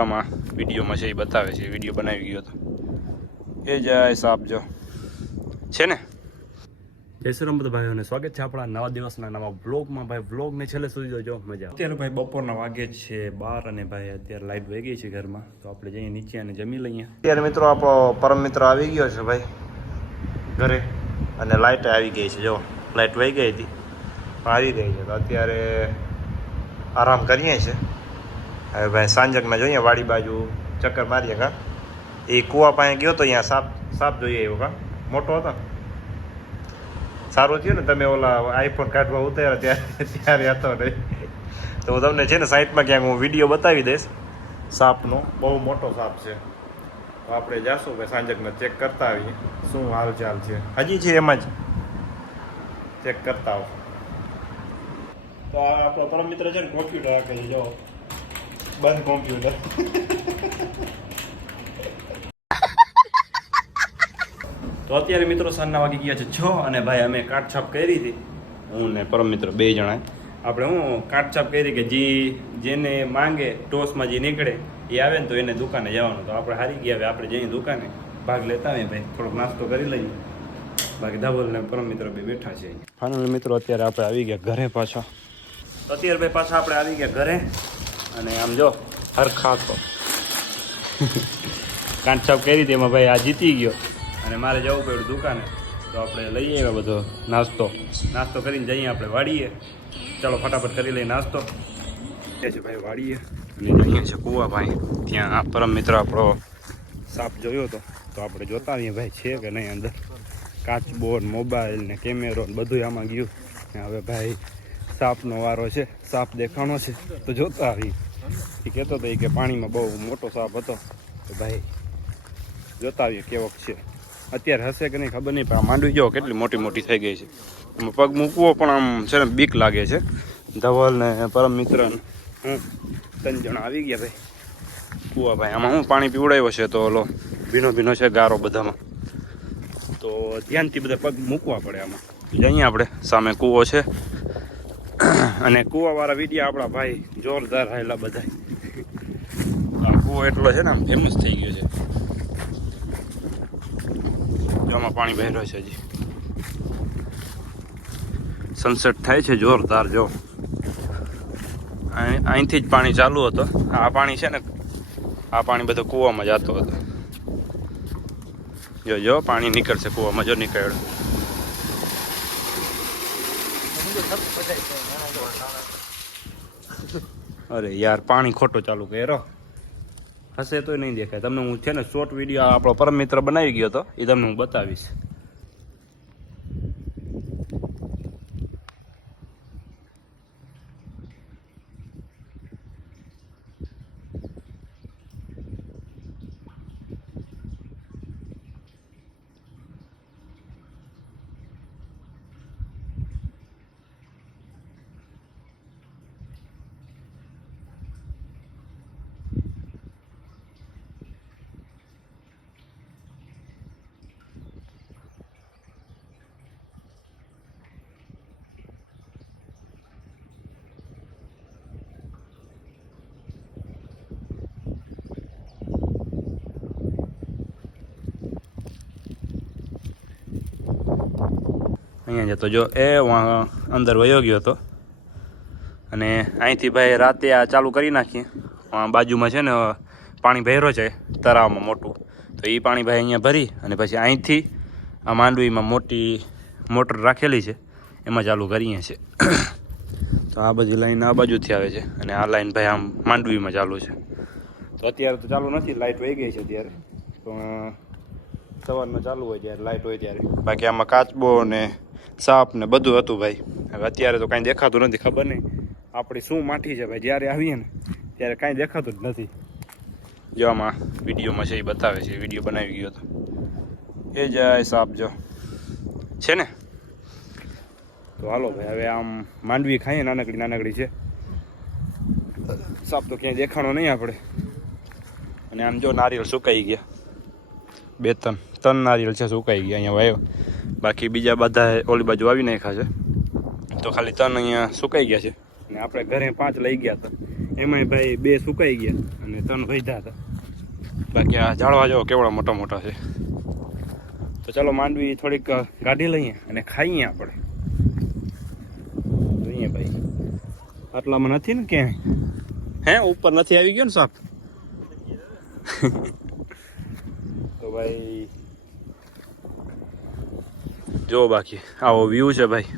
આમાં વિડીયોમાં છે એ બતાવે છે, વિડીયો બનાવી ગયો હતો એ જાય સાપ જો છે ને. જય શ્રી રામ બધા ભાઈઓને સ્વાગત છે આપણા નવા દિવસના નવા વ્લોગમાં. ભાઈ વ્લોગને છેલ્લે સુધી જોજો, મજા. અત્યારે ભાઈ બપોરના વાગે છે 12 અને ભાઈ અત્યારે લાઈટ વહી ગઈ છે ઘરમાં, તો આપણે જઈએ નીચે અને જમી લઈએ. અત્યારે મિત્રો આપણો પરમ મિત્ર આવી ગયો છે ભાઈ ઘરે, અને લાઈટ આવી ગઈ છે. જો લાઈટ વહી ગઈ હતી પણ આવી ગઈ છે, તો અત્યારે આરામ કરીએ છીએ. હવે ભાઈ સાંજકમાં જોઈએ વાડી બાજુ ચક્કર મારીએ. કા એ કૂવા પાસે ગયો તો અહીંયા સાપ જોઈએ એવો. કા મોટો હતો, સારું થયું ને તમે ઓલા આઈફોન કાઢવા ઉતાર્યા ત્યારે હતો નહીં, તો હું તમને છે ને સાઈડમાં ક્યાંક હું વિડીયો બતાવી દઈશ સાપનો. બહુ મોટો સાપ છે, તો આપણે જાશું ભાઈ સાંજકમાં ચેક કરતા આવીએ શું હાલ ચાલ છે. હજી છે એમાં જ ચેક કરતા આવો. તો આ આપણો પરમ મિત્ર છે ને કોમ્પ્યુટર રાખે છે, જો બંધ કોમ્પ્યુટર. તો અત્યારે મિત્રો સાંજના વાગી ગયા છે 6 અને ભાઈ અમે કાટછાપ કરી હતી, હું ને પરમ મિત્ર બે જણાએ. આપણે હું કાટછાપ કરી કે જેને માંગે ટોસમાં જે નીકળે એ આવે ને તો એને દુકાને જવાનું. તો આપણે હારી ગયા, હવે આપણે જઈએ દુકાને ભાગ લેતા આવીએ ભાઈ, થોડોક નાસ્તો કરી લઈએ. બાકી ધવલ ને પરમ મિત્ર બે બેઠા છે. ફાઇનલી મિત્રો અત્યારે આપણે આવી ગયા ઘરે પાછા. તો અત્યારે ભાઈ પાછા આપણે આવી ગયા ઘરે, અને આમ જો હરખા તો કાટછાપ કરી હતી એમાં ભાઈ આ જીતી ગયો અને મારે જવું પડ્યું દુકાને. તો આપણે લઈએ એવા બધો નાસ્તો કરીને જઈએ આપણે વાડીએ. ચાલો ફટાફટ કરી લઈએ નાસ્તો. એ છે ભાઈ વાડીએ અને જઈએ છે કૂવા ભાઈ, ત્યાં આ પરમ મિત્ર આપણો સાપ જોયો હતો, તો આપણે જોતા આવીએ ભાઈ છે કે નહીં અંદર. કાચબો મોબાઈલ ને કેમેરો ને બધું આમાં ગયું. હવે ભાઈ સાપનો વારો છે, સાપ દેખાણો છે તો જોતા આવીએ. એ કહેતો હતો કે પાણીમાં બહુ મોટો સાપ હતો, તો ભાઈ જોતા આવીએ કેવોક છે. અત્યારે હશે કે નહીં ખબર નહીં, પણ આ માંડવી જો કેટલી મોટી મોટી થઈ ગઈ છે. એમાં પગ મૂકવો પણ આમ છે ને બીક લાગે છે. ધવલ ને પરમ મિત્ર હું 3 જણા આવી ગયા ભાઈ કૂવા ભાઈ. આમાં હું પાણી પીવડાવ્યો છે તો ઓલો ભીનો છે ગારો બધામાં, તો ધ્યાનથી બધા પગ મૂકવા પડે આમાં. જઈએ આપણે સામે કૂવો છે, અને કૂવાવાળા વિડીયો આપણા ભાઈ જોરદાર આવેલા બધા. આ કૂવો એટલો છે ને આમ ફેમસ થઈ ગયો છે. આમાં પાણી ભર્યો છે, હજી સનસેટ થાય છે જોરદાર. જો અહીંથી જ પાણી ચાલુ હતો. આ પાણી છે ને, આ પાણી બધું કૂવામાં જતો હતો. જો પાણી નીકળશે કૂવામાં, જો નીકળ્યું. અરે યાર પાણી ખોટો ચાલુ કર્યો, હશે તો નહીં દેખાય તમને. હું છે ને શોર્ટ વિડીયો આપણો પરમ મિત્ર બનાવી ગયો હતો, એ તમને હું બતાવીશ. અહીંયા જતો જો એ અંદર વયો ગયો હતો, અને અહીંથી ભાઈ રાતે આ ચાલુ કરી નાખીએ. બાજુમાં છે ને પાણી ભર્યો છે તળાવમાં મોટું, તો એ પાણી ભાઈ અહીંયા ભરી અને પછી અહીંથી આ માંડવીમાં મોટી મોટર રાખેલી છે એમાં ચાલુ કરીએ છીએ. તો આ બધી લાઈન આ બાજુથી આવે છે, અને આ લાઈન ભાઈ આમ માંડવીમાં ચાલુ છે. તો અત્યારે તો ચાલુ નથી, લાઇટ વહી ગઈ છે અત્યારે. તો સવારમાં ચાલુ હોય ત્યારે લાઇટ હોય ત્યારે. બાકી આમાં કાચબો ને સાપ ને બધું હતું ભાઈ. હવે અત્યારે તો કાંઈ દેખાતું નથી, ખબર નહીં આપણી શું માઠી છે ભાઈ. જ્યારે આવીએ ને ત્યારે કાંઈ દેખાતું જ નથી. જો આમાં વિડીયોમાં છે એ બતાવે છે, વિડીયો બનાવી ગયો હતો એ જાય સાપ જો છે ને. તો હાલો ભાઈ હવે આમ માંડવી ખાઈએ, નાનકડી છે. સાપ તો ક્યાંય દેખાણો નહીં આપણે. અને આમ જો નારિયેળ સુકાઈ ગયા, 2-3 નારિયેળ છે સુકાઈ ગયા અહીંયા વાયો. બાકી બીજા બધા ઓલી બાજુ આવી નાખ્યા છે, તો ખાલી 3 અહીંયા સુકાઈ ગયા છે. અને આપણે ઘરે 5 લઈ ગયા હતા, એમાંય ભાઈ 2 સુકાઈ ગયા અને 3 વધ્યા હતા. બાકી આ ઝાડવા જો કેવડા મોટા મોટા છે. તો ચાલો માંડવી થોડીક ગાડી લઈએ અને ખાઈએ આપણે. જોઈએ ભાઈ આટલામાં નથી ને ક્યાંય. હે ઉપર નથી આવી ગયો ને સાપ. તો ભાઈ જો બાકી આવો વ્યૂ છે ભાઈ.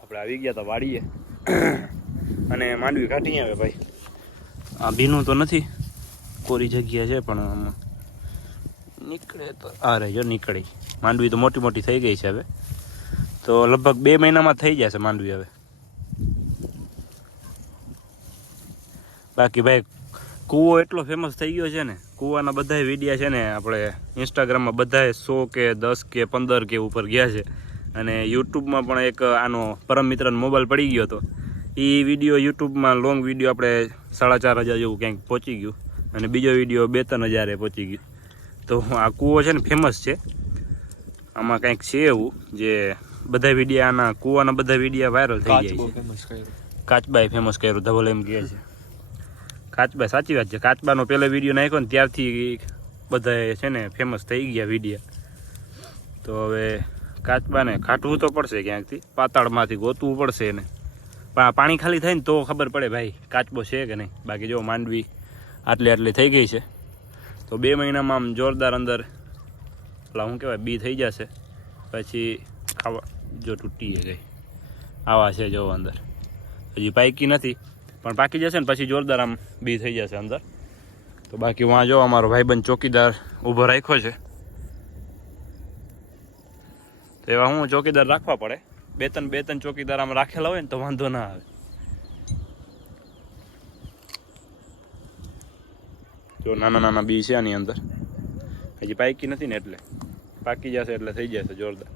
આપણે આવી ગયા હતા વાડીએ અને માંડવી કાઢી આવે ભાઈ. આ ભીનું તો નથી, કોરી જગ્યા છે પણ આમાં નીકળે તો આ રહે જો નીકળી. માંડવી તો મોટી મોટી થઈ ગઈ છે હવે, તો લગભગ 2 મહિનામાં થઈ જશે માંડવી હવે. બાકી ભાઈ કૂવો એટલો ફેમસ થઈ ગયો છે ને, કૂવાના બધાય વિડીયા છે ને આપણે ઇન્સ્ટાગ્રામમાં બધાય 100 કે 10 કે 15 કે ઉપર ગયા છે. અને યુટ્યુબમાં પણ એક આનો પરમ મિત્રનો મોબાઈલ પડી ગયો હતો, એ વિડીયો યુટ્યુબમાં લોંગ વિડીયો આપણે 4,500 જેવું ક્યાંક પહોંચી ગયું અને બીજો વિડીયો 2-3 હજારે પહોંચી ગયું. તો આ કૂવો છે ને ફેમસ છે. આમાં કંઈક છે એવું જે બધા વિડીયા આના કૂવાના બધા વિડીયા વાયરલ થઈ જાય છે. કાચબાએ ફેમસ કર્યું ધવલ એમ કહે છે. કાચબા સાચી વાત છે. કાચબાનો પહેલો વિડીયો નાખ્યો ને ત્યારથી બધા છે ને ફેમસ થઈ ગયા વિડીયા. તો હવે કાચબાને કાઢવું તો પડશે ક્યાંકથી, પાતાળમાંથી ગોતવું પડશે એને. પણ પાણી ખાલી થાય ને તો ખબર પડે ભાઈ કાચબો છે કે નહીં. બાકી જો માંડવી આટલી થઈ ગઈ છે, તો 2 મહિનામાં આમ જોરદાર અંદર પેલા શું કહેવાય બી થઈ જશે. પછી ખાવા જો તૂટી ગઈ આવા છે જો અંદર, હજી પાકી નથી પણ પાકી જશે ને પછી જોરદાર આમ બી થઈ જશે અંદર. તો બાકી વાં જો અમારો ભાઈબંધ ચોકીદાર ઊભો રાખ્યો છે. તો એવા હું ચોકીદાર રાખવા પડે, 2-3 ચોકીદાર આમ રાખેલા હોય ને તો વાંધો ના આવે. જો નાના બી છે આની અંદર, હજી પાકી નથી ને એટલે પાકી જશે એટલે થઈ જશે જોરદાર.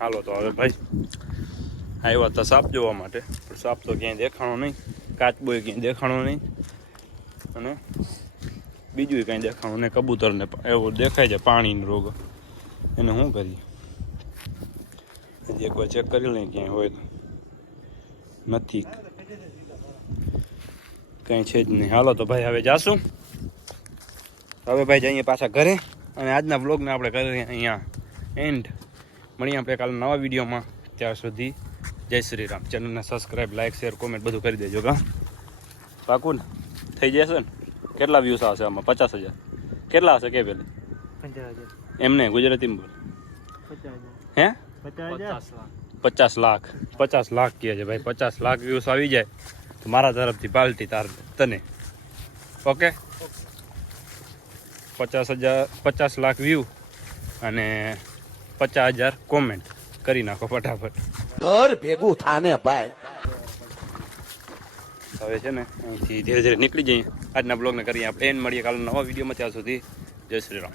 હાલો તો હવે ભાઈ આવ્યા હતા સાપ જોવા માટે, પણ સાપ તો ક્યાંય દેખાણો નહીં, કાચબોય ક્યાંય દેખાણો નહીં અને બીજું કાંઈ દેખાણું નહીં. કબૂતરને એવું દેખાય છે પાણીનો રોગ, એને શું કરીએ? હજી એકવાર ચેક કરી લઈએ ક્યાંય હોય તો. નથી, કંઈ છે જ નહીં. હાલો તો ભાઈ હવે જાશું. હવે ભાઈ જઈએ પાછા ઘરે અને આજના વ્લોગને આપણે કરીએ અહીંયા એન્ડ. મળીએ આપણે કાલે નવા વિડીયોમાં. ત્યાં સુધી જય શ્રી રામ. ચેનલને સબસ્ક્રાઈબ, લાઇક, શેર, કોમેન્ટ બધું કરી દેજો. કા પાકું ને? થઈ જશે ને? કેટલા વ્યૂઝ આવશે આમાં? 50,000 કેટલા હશે કે પેલે? 50,000 એમને ગુજરાતીમાં બોલ. હે 50 લાખ 50 લાખ કહે છે ભાઈ. 50 લાખ વ્યૂઝ આવી જાય તો મારા તરફથી પાર્ટી તને. ઓકે 50 લાખ વ્યૂ અને 50,000 કોમેન્ટ કરી નાખો ફટાફટ. ઘર ભેગું થાને ભાઈ. હવે છે ને અહીંથી ધીરે ધીરે નીકળી જઈએ. આજના બ્લોગને કરીએ આપણે એન્ડ. મળીએ કાલે નવા વિડીયોમાં. ત્યાં સુધી જય શ્રી રામ.